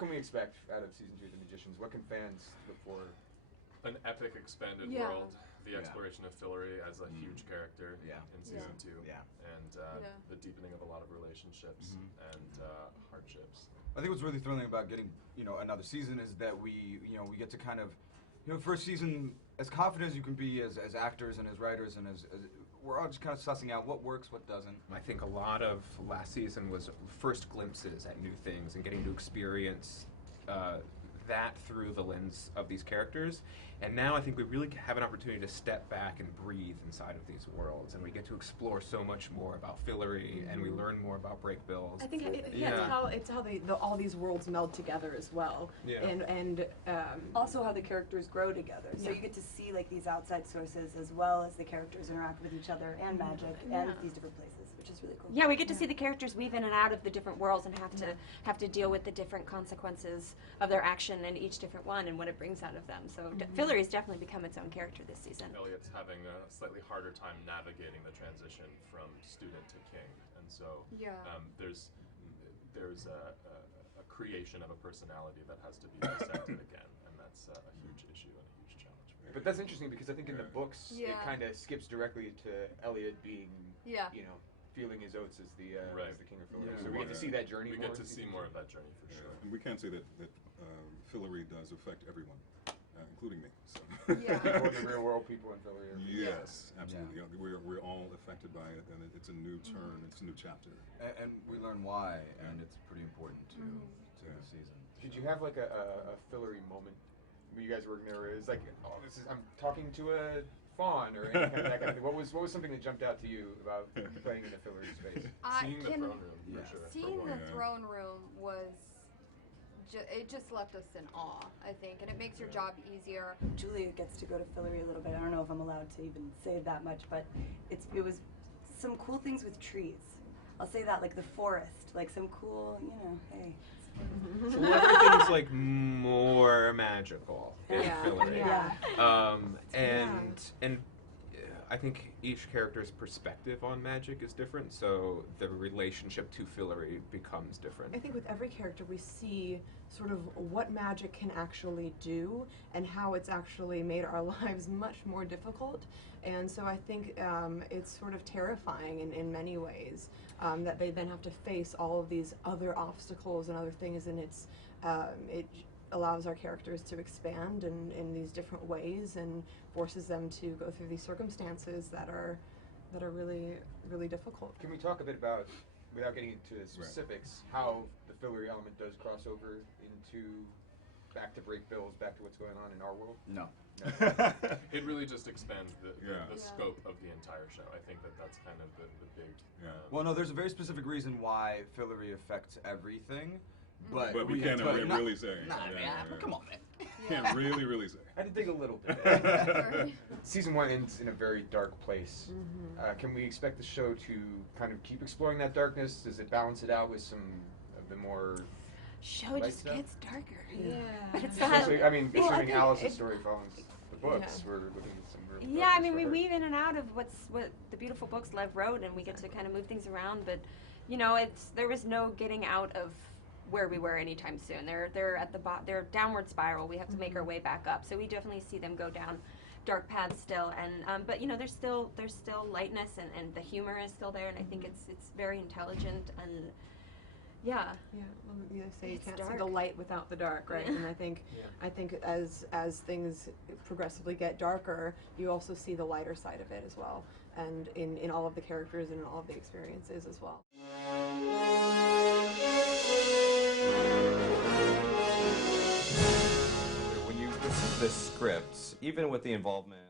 can we expect out of season 2 of The Magicians? What can fans look for? An epic expanded world, the exploration of Fillory as a huge character in season 2, and the deepening of a lot of relationships and hardships. I think what's really thrilling about getting another season is that we get to kind of first season as confident as you can be as actors and as writers and as we're all just kind of sussing out what works, what doesn't. I think a lot of last season was first glimpses at new things and getting to experience that through the lens of these characters. And now I think we really have an opportunity to step back and breathe inside of these worlds, and we get to explore so much more about Fillory, and we learn more about Brakebills. I think it's how all these worlds meld together as well, and also how the characters grow together. So you get to see like these outside sources as well as the characters interact with each other and magic and these different places, which is really cool. Yeah, we get to see the characters weave in and out of the different worlds and have to deal with the different consequences of their action in each different one and what it brings out of them. So Fillory's definitely become its own character this season. ELIOT's having a slightly harder time navigating the transition from student to king, and so there's a creation of a personality that has to be dissected again, and that's a huge issue and a huge challenge. But that's interesting because I think in the books it kind of skips directly to ELIOT being, feeling his oats as the king of Fillory. So we get to see that journey. We get to see more of that journey for sure. And we can say that Fillory does affect everyone, including me. So. All the real world people in Fillory. Yes, absolutely. Yeah. We're all affected by it, and it's a new turn. It's a new chapter. And we learn why, and it's pretty important to the season. Did you have like a Fillory moment when you guys were working there? Where it was like, I'm talking to a fawn or any kind of that kind of thing. What was something that jumped out to you about playing in a Fillory space? Seeing the throne room, for sure. Seeing the throne room was. It just left us in awe, I think, and it makes your job easier. Julia gets to go to Fillory a little bit. I don't know if I'm allowed to even say that much, but it was some cool things with trees. I'll say that, like the forest, like some cool, hey. So everything's like more magical in Fillory. And I think each character's perspective on magic is different, so the relationship to Fillory becomes different. I think with every character we see sort of what magic can actually do and how it's actually made our lives much more difficult. And so I think it's sort of terrifying in many ways that they then have to face all of these other obstacles and other things, and it allows our characters to expand in these different ways and forces them to go through these circumstances that are really, really difficult. Can we talk a bit about, without getting into specifics, how the Fillory element does cross over into back to Brakebills, back to what's going on in our world? No. It really just expands the scope of the entire show. I think that's kind of the big... Well, no, there's a very specific reason why Fillory affects everything. But we can't really say. Come on, man. Can't really say. I had to dig a little bit. Season 1 ends in a very dark place. Can we expect the show to kind of keep exploring that darkness? Does it balance it out with some of the more show just gets darker? But it's I mean, assuming Alice's story follows the books, we're looking at some real I mean, we weave in and out of what the beautiful books Lev wrote, and we get to kind of move things around, but there was no getting out of where we were anytime soon. They're at the they're downward spiral. We have to make our way back up. So we definitely see them go down dark paths still, and but there's still lightness, and the humor is still there, and I think it's very intelligent, and well, you say you can't see the light without the dark, right? And I think as things progressively get darker, you also see the lighter side of it as well, and in all of the characters and in all of the experiences as well. When you listen to the scripts, even with the involvement